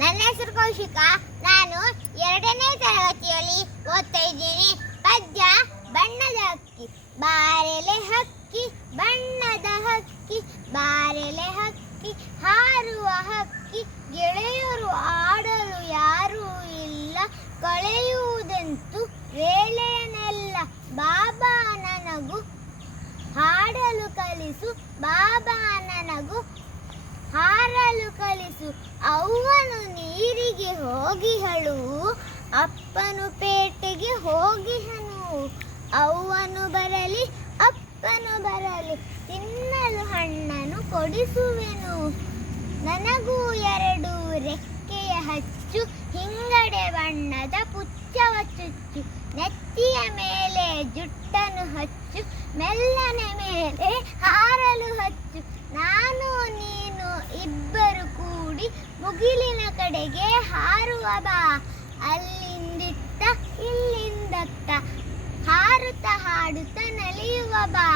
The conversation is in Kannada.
ನನ್ನ ಹೆಸರು ಕೌಶಿಕ. ನಾನು 2ನೇ ತರಗತಿಯಲ್ಲಿ ಓದ್ತಾ ಇದ್ದೀನಿ. ಪದ್ಯ ಬಣ್ಣದ ಹಕ್ಕಿ. ಬಾರೆಲೆ ಹಕ್ಕಿ ಬಣ್ಣದ ಹಕ್ಕಿ, ಬಾರೆಲೆ ಹಕ್ಕಿ ಹಾರುವ ಹಕ್ಕಿ, ಗೆಳೆಯರು ಆಡಲು ಯಾರೂ ಇಲ್ಲ, ಕಳೆಯುವುದಂತೂ ವೇಳೆಯನೆಲ್ಲ. ಬಾಬಾ ನನಗೂ ಹಾಡಲು ಕಲಿಸು, ಬಾಬಾ ನನಗೂ ಹಾರಲು ಕಲಿಸು. ಅವ್ವನು ನೀರಿಗೆ ಹೋಗಿಹಳು, ಅಪ್ಪನು ಪೇಟೆಗೆ ಹೋಗಿಹನು. ಅವ್ವನು ಬರಲಿ ಅಪ್ಪನು ಬರಲಿ, ತಿನ್ನಲು ಹಣ್ಣನ್ನು ಕೊಡಿಸುವೆನು. ನನಗೂ 2 ರೆಕ್ಕೆಯ ಹಚ್ಚು, ಹಿಂಗಡೆ ಬಣ್ಣದ ಪುಚ್ಚವ ಚುಚ್ಚು. ನೆತ್ತಿಯ ಮೇಲೆ ಜುಟ್ಟನ್ನು ಹಚ್ಚು, ಮೆಲ್ಲನೆ ಮೇಲೆ ಹಾರಲು ಹಚ್ಚು. ನಾನು ನೀನು ಇಬ್ಬರು ಕೂಡಿ ಮುಗಿಲಿನ ಕಡೆಗೆ ಹಾರುವ ಬಾ. ಅಲ್ಲಿಂದಿತ್ತ ಇಲ್ಲಿಂದತ್ತ ಹಾರುತ್ತ ಹಾಡುತ್ತ ನಲಿಯುವ ಬಾ.